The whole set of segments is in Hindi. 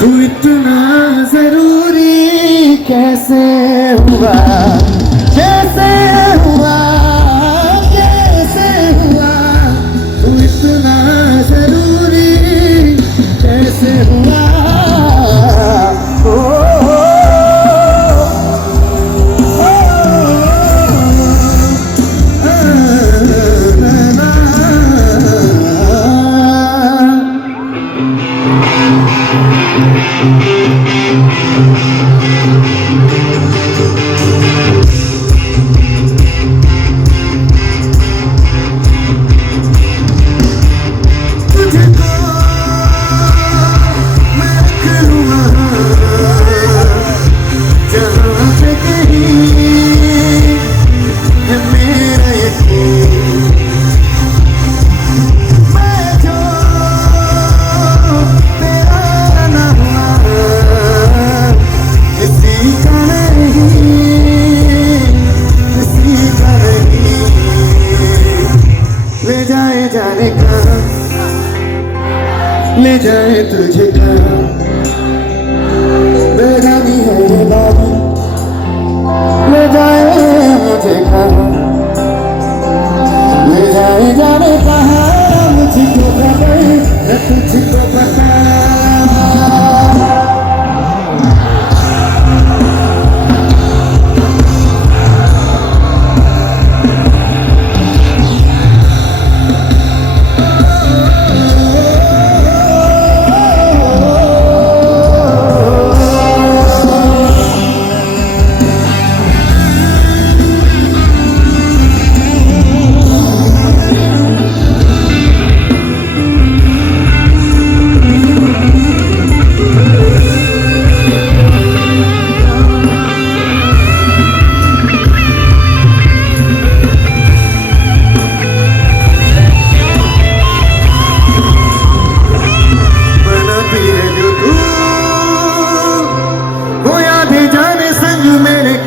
तू इतना जरूरी कैसे हुआ, कैसे हुआ, कैसे हुआ, तू इतना जरूरी कैसे हुआ। ले जाए तुझे कहाँ, बेगानी है ये बाबू, ले जाए मुझे कहाँ, ले जाए जाने कहाँ, मुझको खबर न तुझको पता।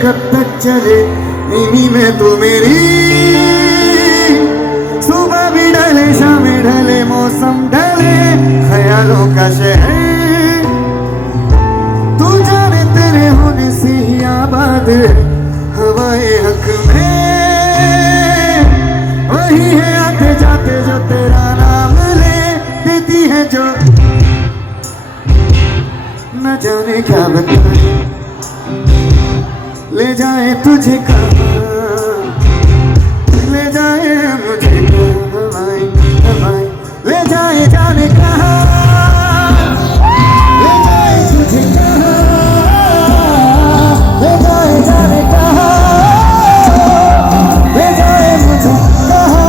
कब तक चले इन्हीं में तो मेरी, सुबह भी ढले शाम ढले मौसम ढले ख्यालों का शहर। तू जाने तेरे होने से ही आबाद हवाए हक में, वही है आते जाते जो तेरा नाम ले देती है जो न जाने क्या बताए। ले जाए तुझे कहाँ, ले जाए मुझे कहाँ, ले जाए जाने कहाँ, ले जाए तुझे कहाँ, ले जाए जाने कहाँ, ले जाए मुझे कहाँ।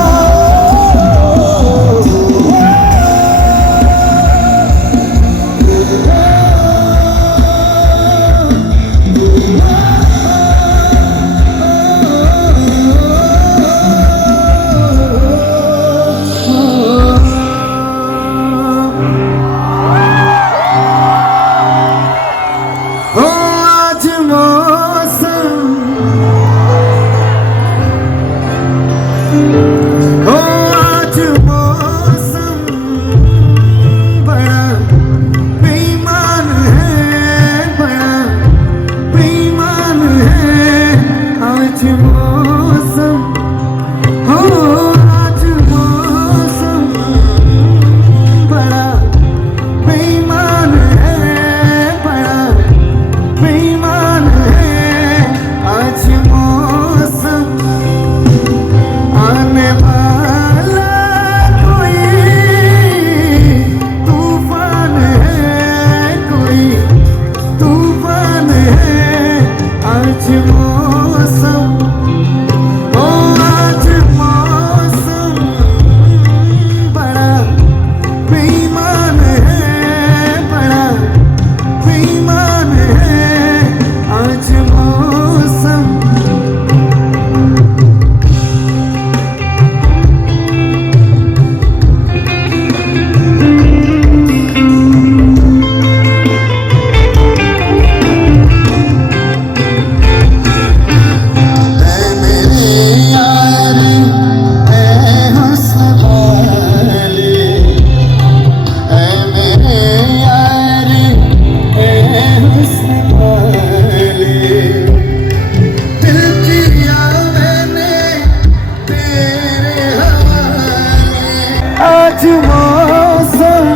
आज मौसम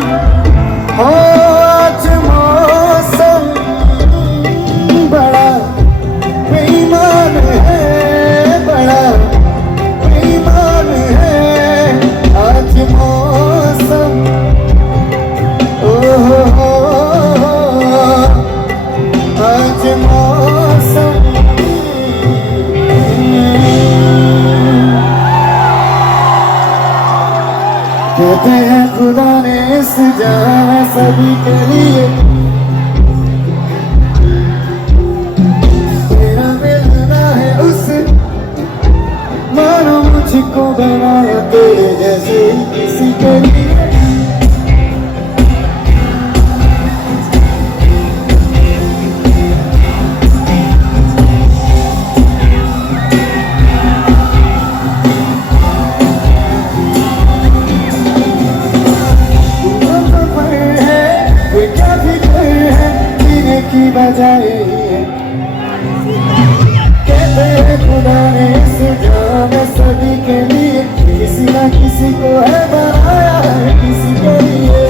हो, आज मौसम बड़ा बेईमान है, बड़ा बेईमान है। आज मौसम ओ हो, आज मौसम कहते हैं खुदा ने इस जहां सभी के लिए तेरा मिलना है उस, मानो मुझको बनाया तेरे जैसे ही किसी के लिए। की बजाए कहते हैं खुदा ने इस जहां में सभी के लिए किसी ना किसी को है बनाया है किसी के लिए।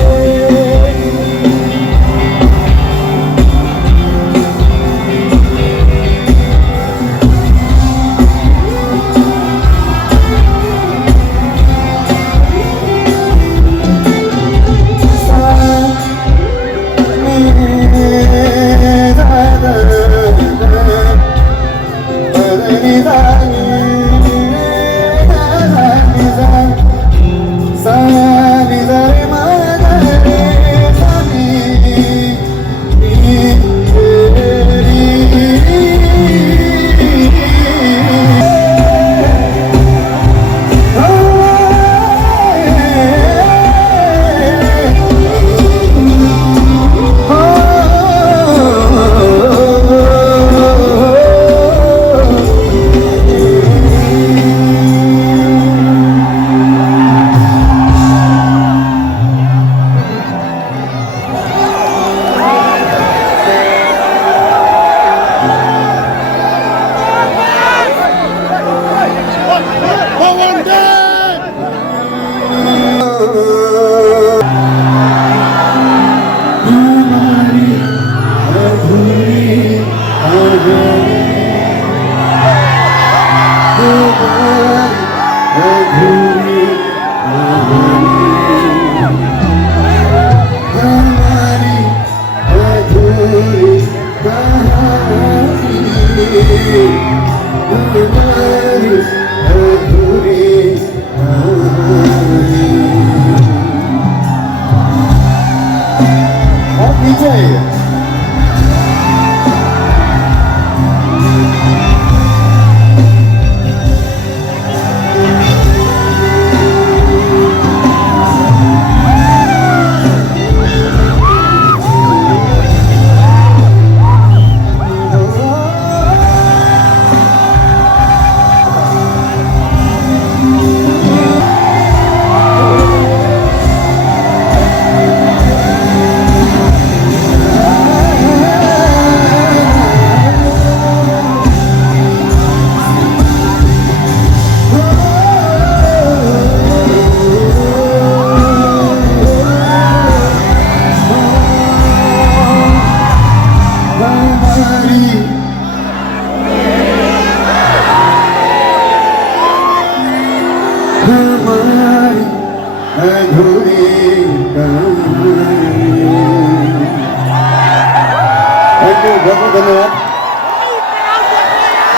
बहुत धन्यवाद।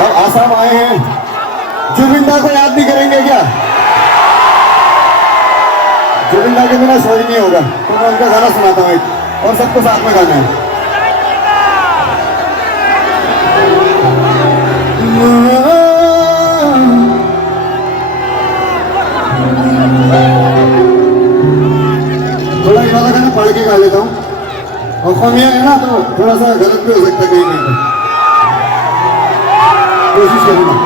अब आसाम आए हैं, जुबिंदा को याद नहीं करेंगे क्या? जुबिंदा के बिना शो ही नहीं होगा, तो मैं उनका गाना सुनाता हूँ एक, और सबको साथ में गाना है। थोड़ा ये वाला गाना पढ़ के गा लेता हूँ, और फमिया है ना तो थोड़ा सा गलत भी हो सकता है कहीं कहीं, कोशिश करूँगा।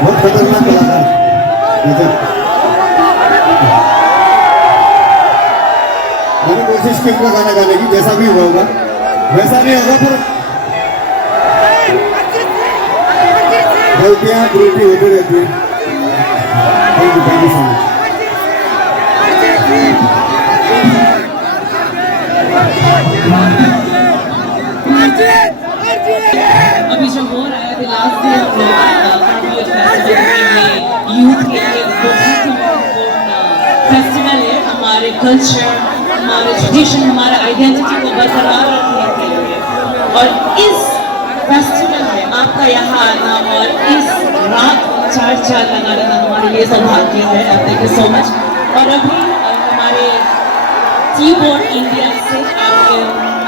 बहुत खतरनाक कलाकार कोशिश की उनका गाना गाने की, जैसा भी हुआ होगा वैसा नहीं होगा, पर गलतियां त्रुटि होती रहती है। Thank you so much. अभी जो हो रहा है लास्ट यूथ के लिए बहुत ही महत्वपूर्ण फेस्टिवल है। हमारे कल्चर, हमारे ट्रेडिशन, हमारे आइडेंटिटी को बरकरार रखने के लिए, और इस फेस्टिवल में आपका यहाँ आना और इस रात 4 चांद लगाना हमारे लिए सौभाग्य है। Thank you so much. और अभी हमारे टी बोर्ड इंडिया से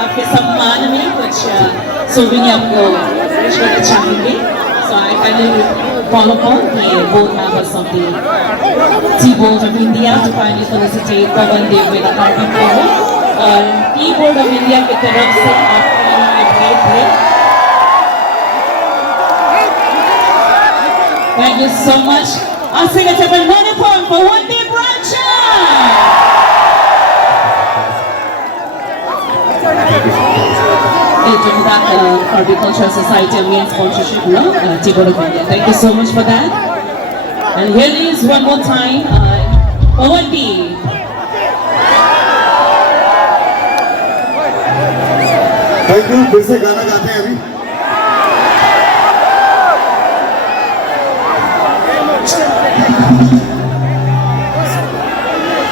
आपके सम्मान में कुछ सोवेनियर आपको पेश करना चाहेंगे। So I kindly call upon the board members of the Tea Board of India to kindly felicitate Pawan Dev with a carpet photo। और टी बोर्ड ऑफ इंडिया की तरफ से आपको भेंट है। Thank you so much। Asing at Japan Manipur for one day branch। Horticultural Society of main sponsorship, Tea Board of India। Thank you so much for that। And here it is one more time, Pawandi। Thank you. फिर से गाना गाते हैं अभी।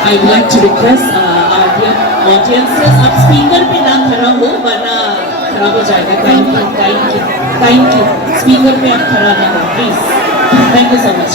I would like to request our dear audiences, आप स्पीकर पे ना खड़ा हो वरना खराब हो जाएगा। Thank you. स्पीकर पे आप खड़ा ना हो please. Thank you so much.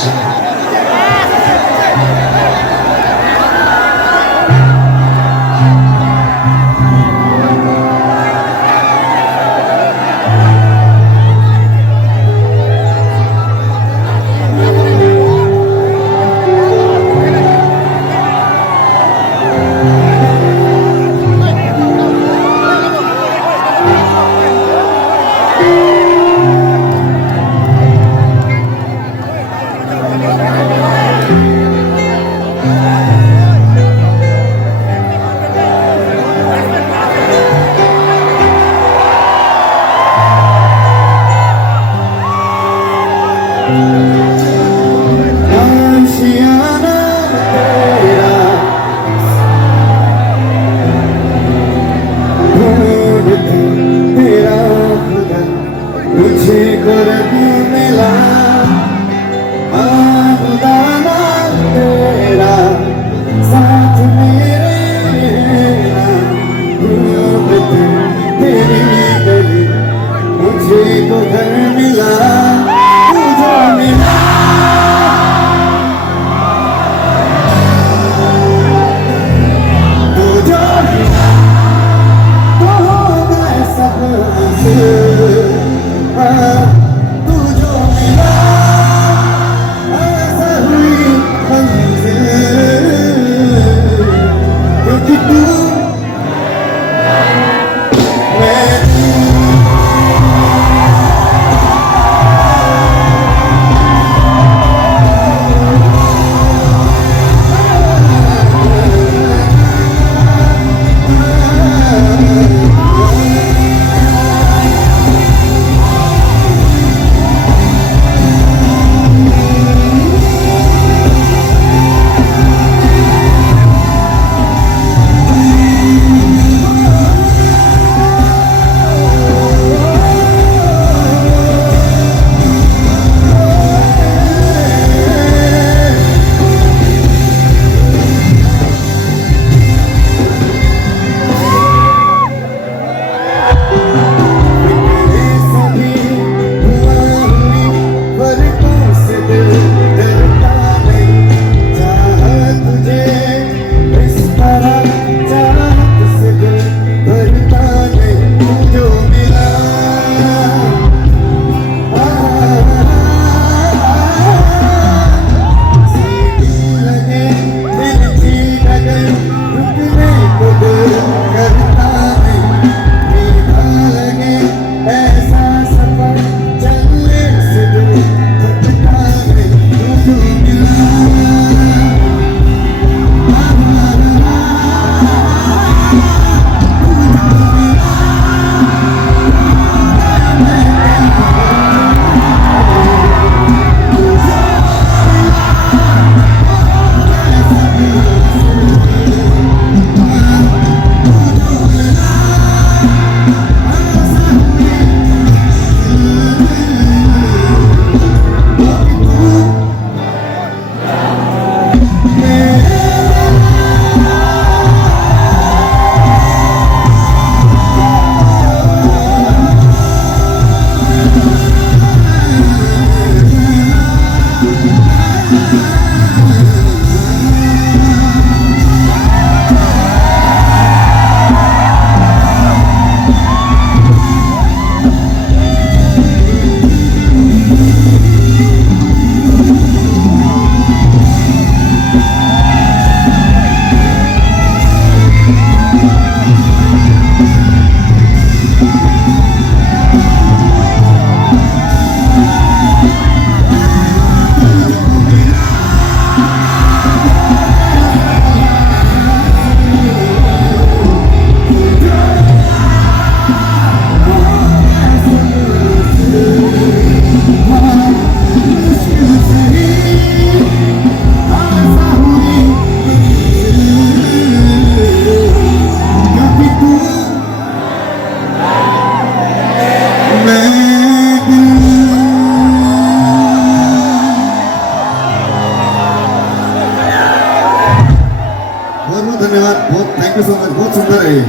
Thank you so much, बहुत सुंदर है ये।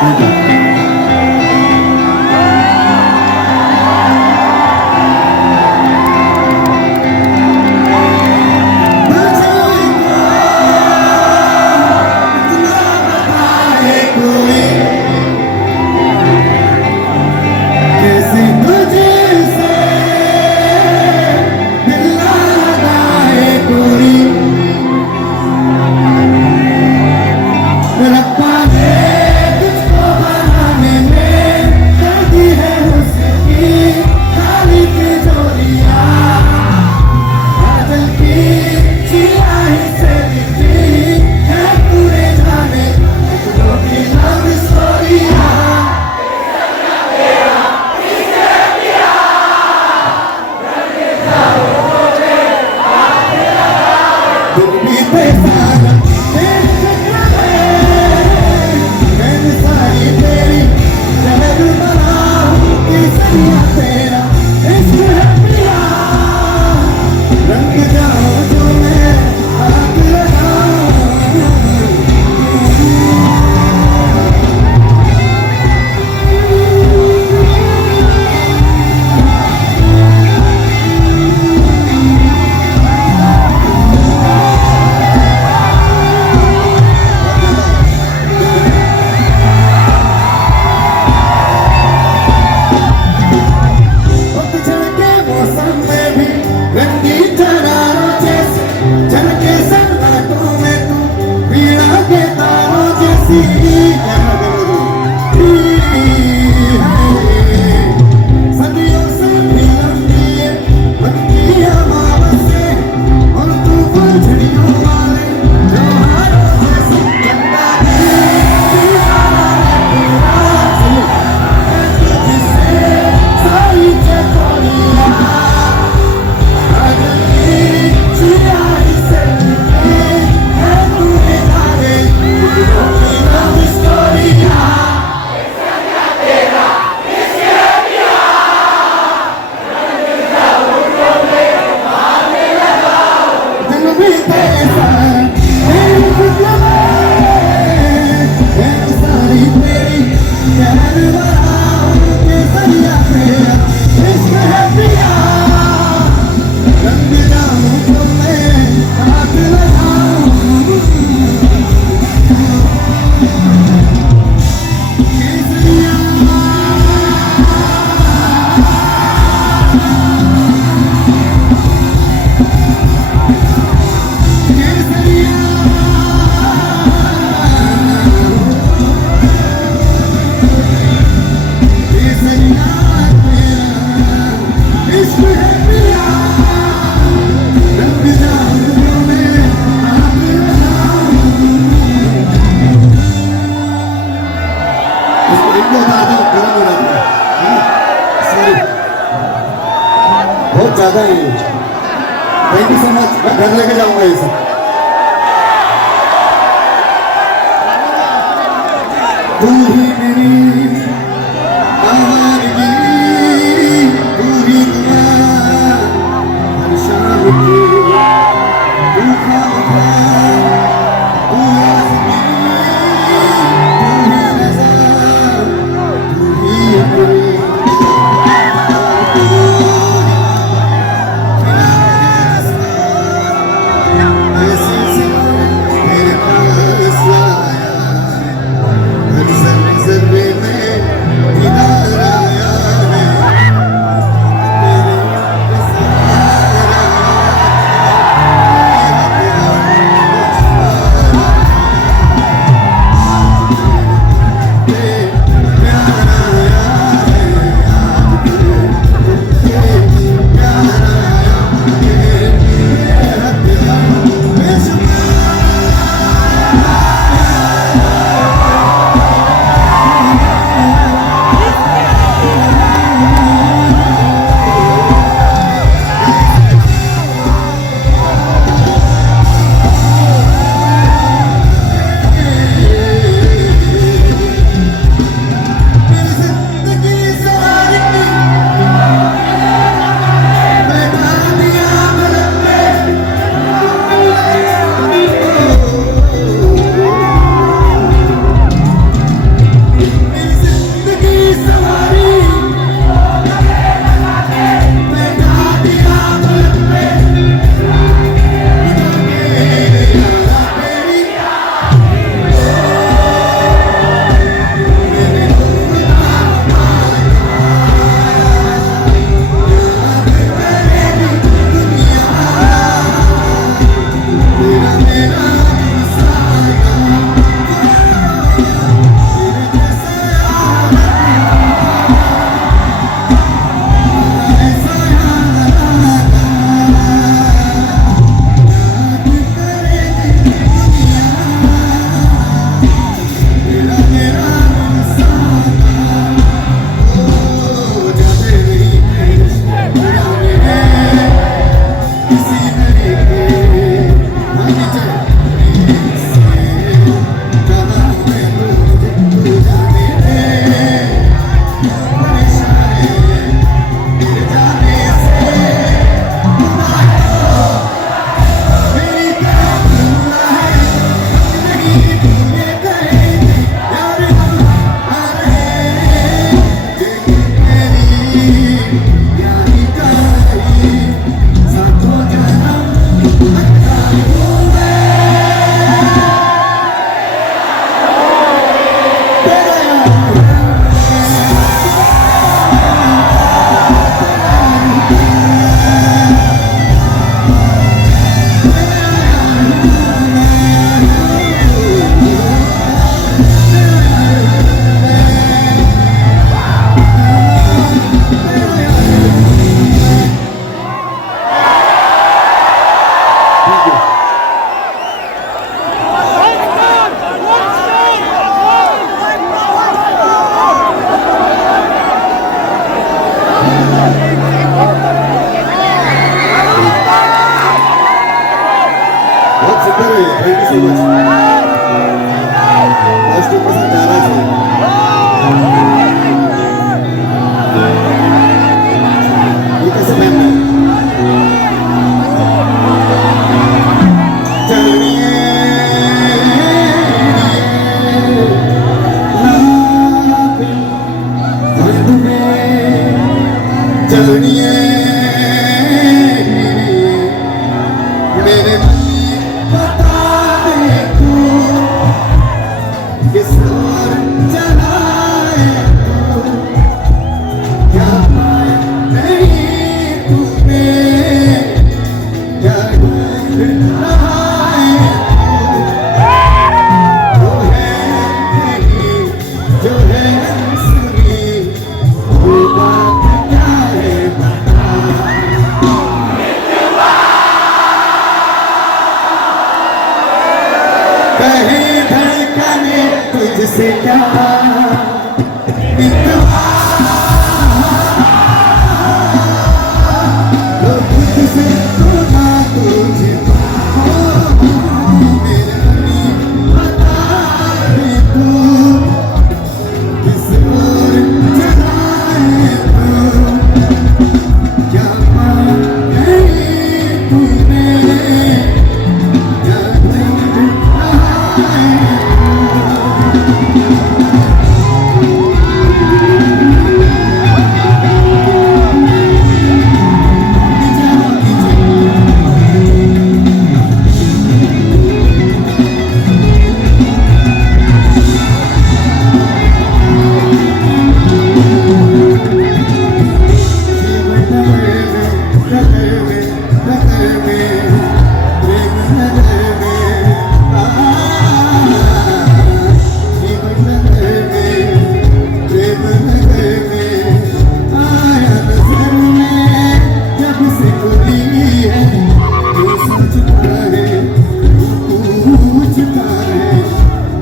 Thank you. बहुत ज्यादा है ये। थैंक यू सो मच, मैं घर लेके जाऊंगा ये सब। तू ही मेरी आवाज़गी, तू ही दुआ हर शाम की, तू खामखा, तू आज़मी, तू ही नज़ा, तू ही अपनी। तेरे पास आया, हर ज़र्रे में तुझसे क्या मितवा तुझसे तो ना तुझे मेरे बनी बता दे तू किस ओर चलाए तू क्या पाए तूने क्या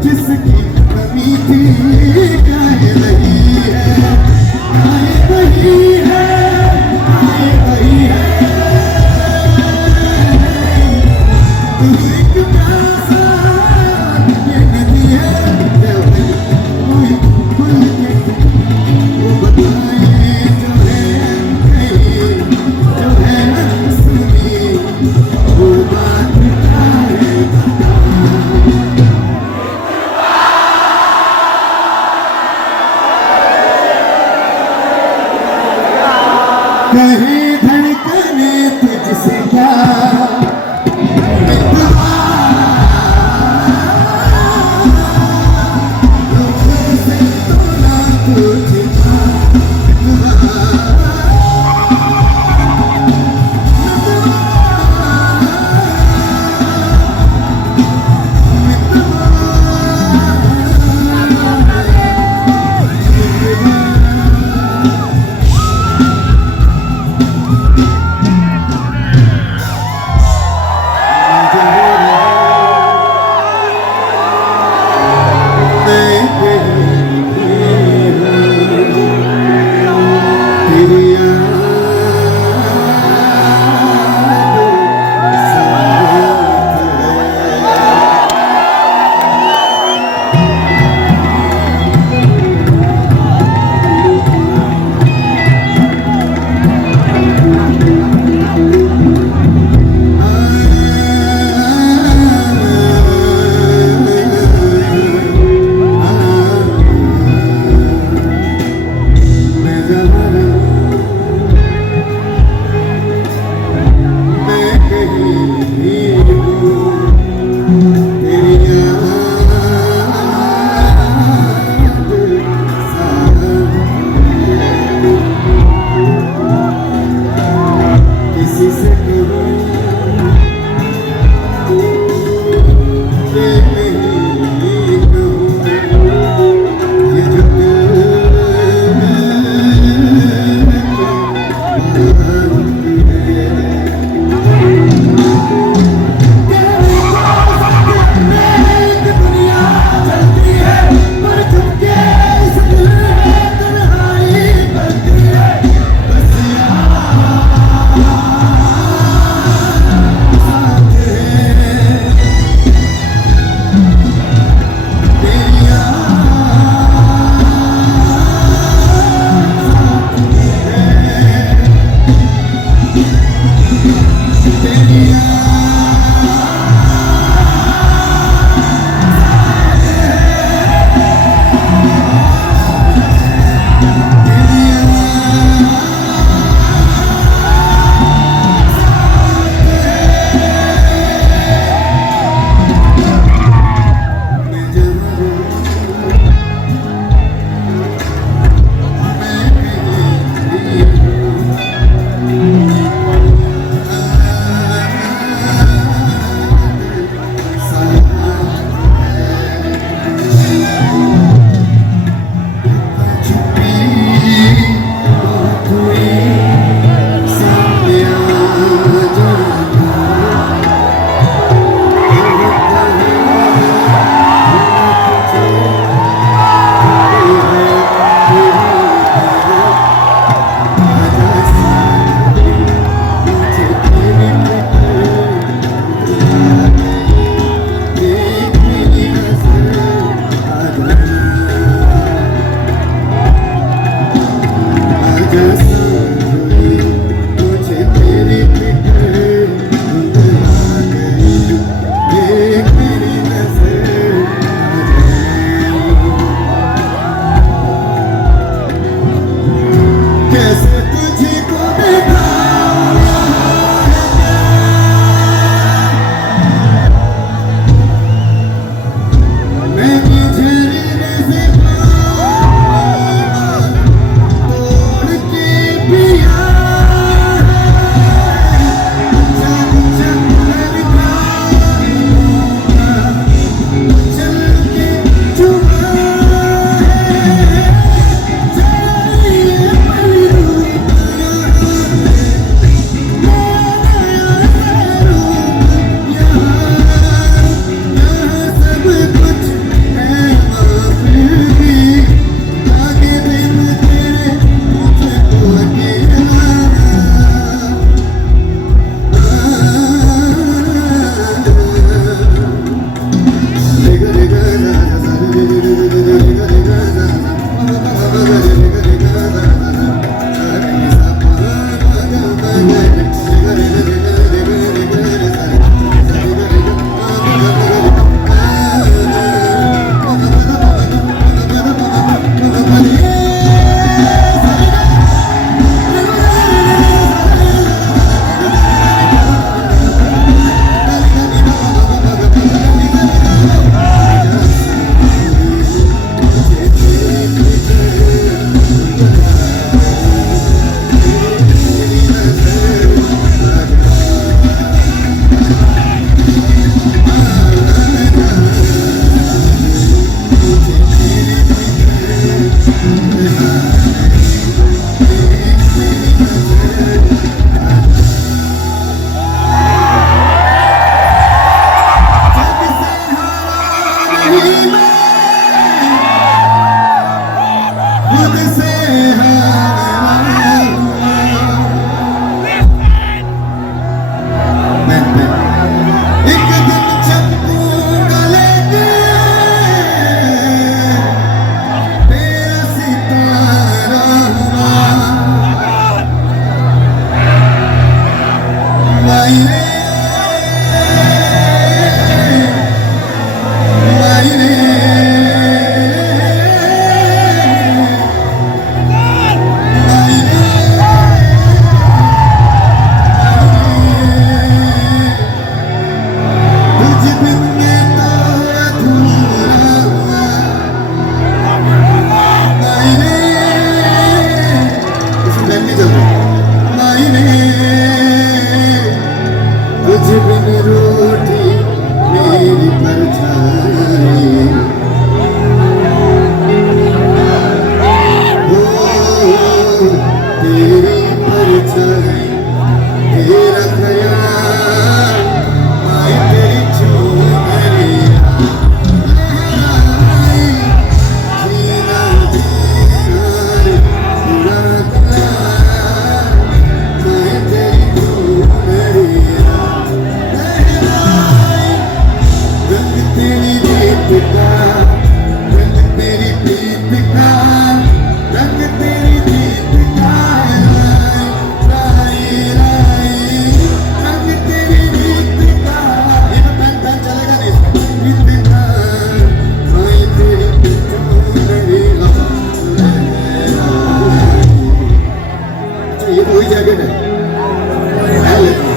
जिसकी कमी थी गाय रही है आए वही है आए वही है तू एक प्यासा ये नदी है जब कोई खुल के वो बताए जो है कहीं जो है सुनी वो बात क्या है कहीं धड़कने तुझसे क्या मितवा तुझसे तो ना तुझे खुद से हारा मैं एक दिन चपूंगा लेके मेरा सितारा मायरे मायरे तुझ बिन रोटी मेरी परछाई हो तेरी परछाई तेरा ख्याल माई तेरी चुनरिया जीना जीना रे पूरा गुलाल माई तेरी चुनरिया रंग तेरी रीत का रंग तेरी प्रीत का रंग तेरी रीत का लाई लाई रंग तेरी रीत का ये तो पैन चलेगा नहीं रीत का माई तेरी चुनरी अच्छा ये तो वही जैकेट है लेकिन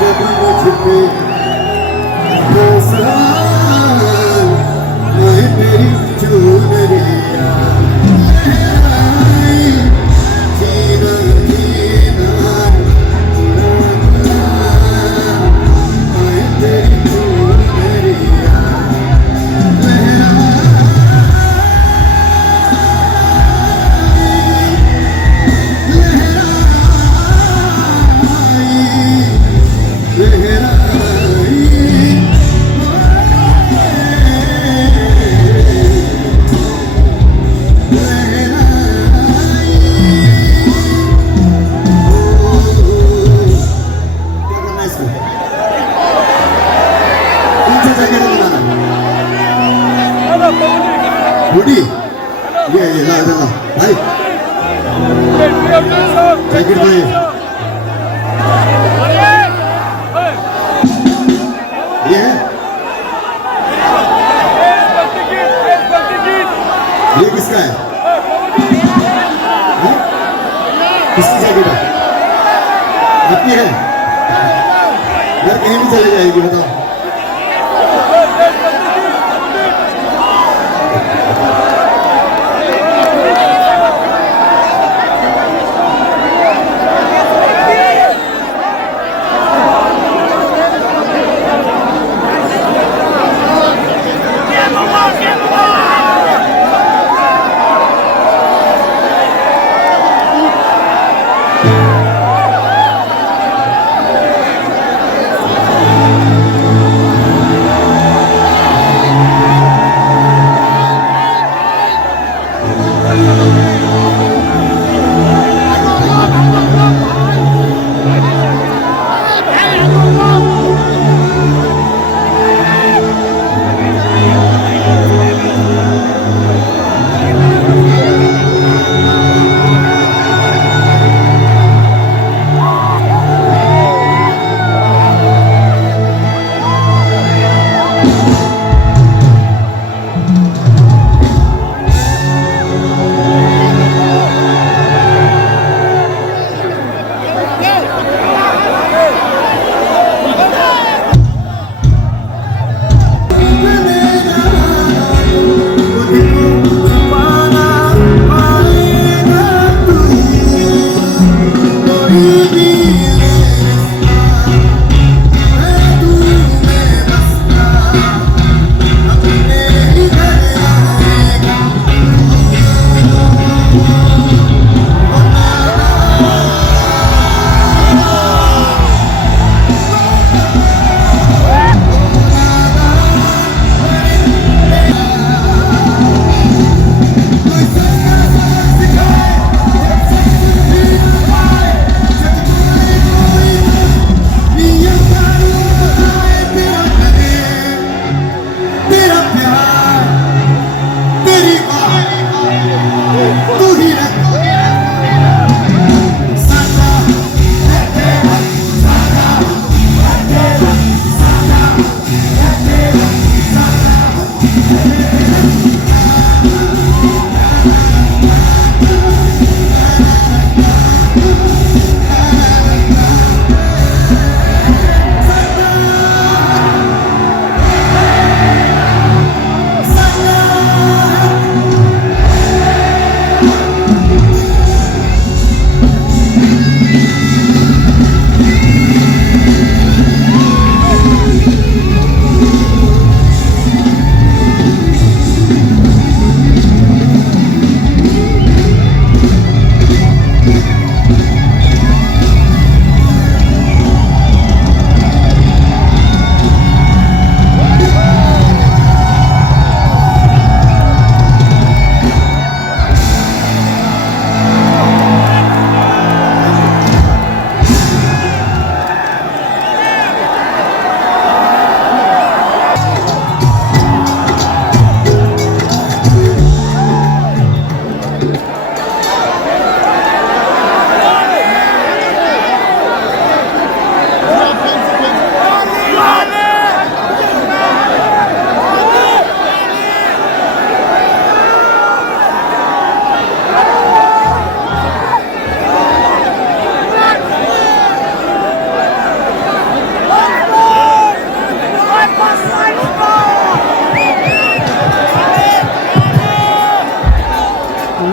जब मुझ पे फसाल मैं तेरी चुनरिया लहराई जीना जीना मैं तेरी चुनरिया बूढ़ी ये ला भाई जैकेट भाई ये है ये किसका है किसकी जैकेट है आपकी है घर कहीं भी चले जाएगी बताओ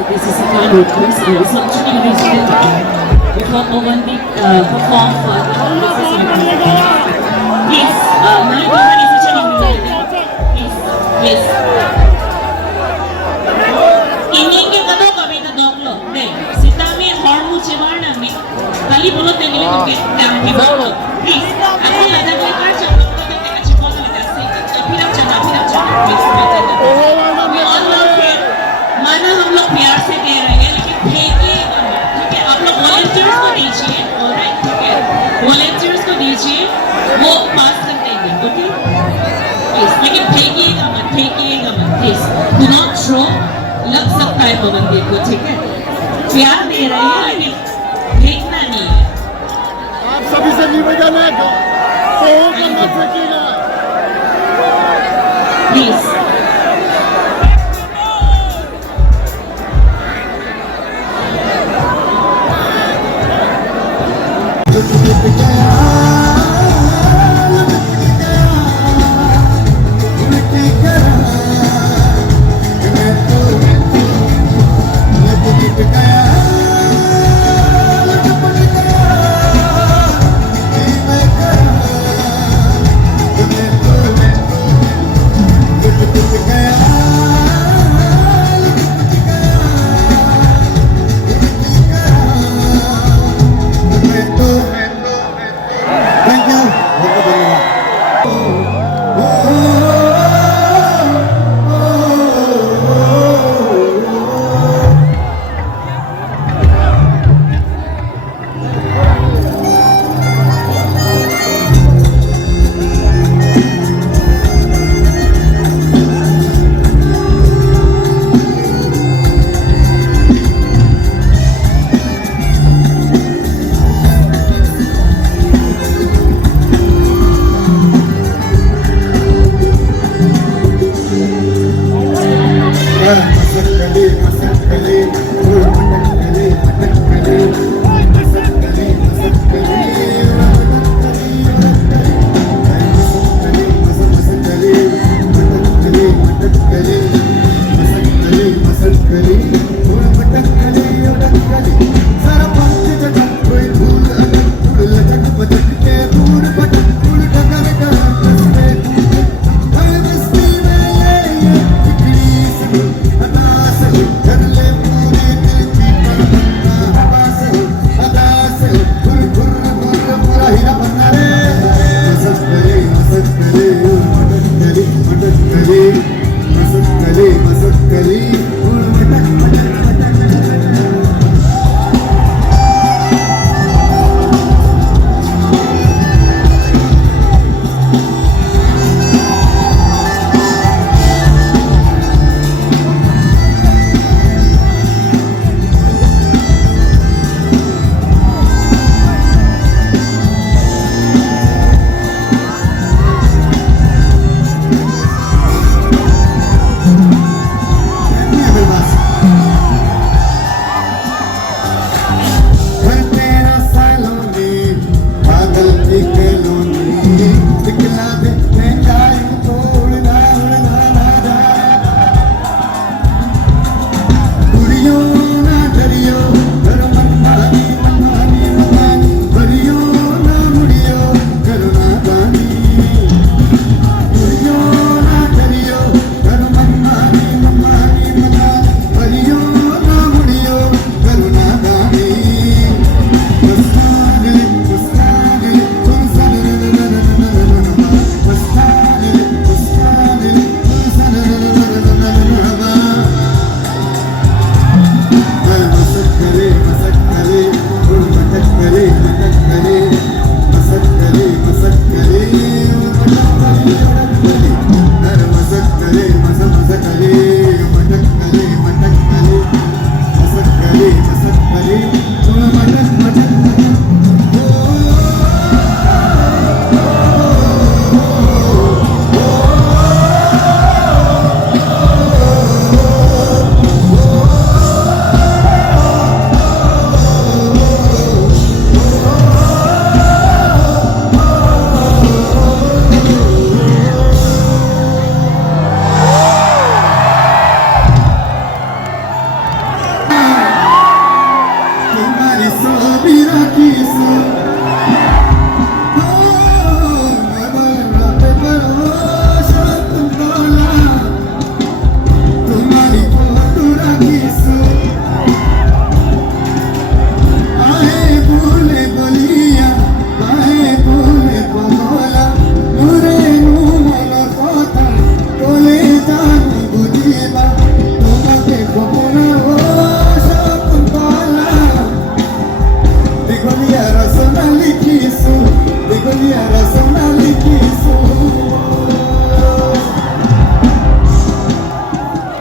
This is a kind of some chicken resident before Owen perform further. Please, Malik Owen is a chicken resident. Please, yes. Ini ke kado kami ta doklo. Ne, sita me hormu cewarna me. Kali bolo tengile to ke kami bolo. Please, aku ada lekar chakra to ke kachi bolo le dasi. Phiram chana, please. We all love him. माना हम लोग प्यार से दे रहे हैं लेकिन फेंकिएगा मत, ठीक है? आप लोग वॉलंटियर्स को दीजिए, ऑलराइट, ठीक है? वॉलंटियर्स को दीजिए, वो पास कर देंगे, ओके? प्लीज, लेकिन फेंकिएगा मत, प्लीज. डू नॉट थ्रो, लग सकता है पवनदीप को, ठीक है? प्यार दे रहे हैं लेकिन फेंकना नहीं है. आप सभी से निवेदन है तो मत फेंकिएगा. Please.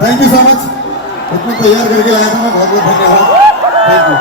Thank you so much, इतना तैयार करके लाया था मैं, बहुत बहुत धन्यवाद, थैंक यू।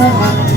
सनम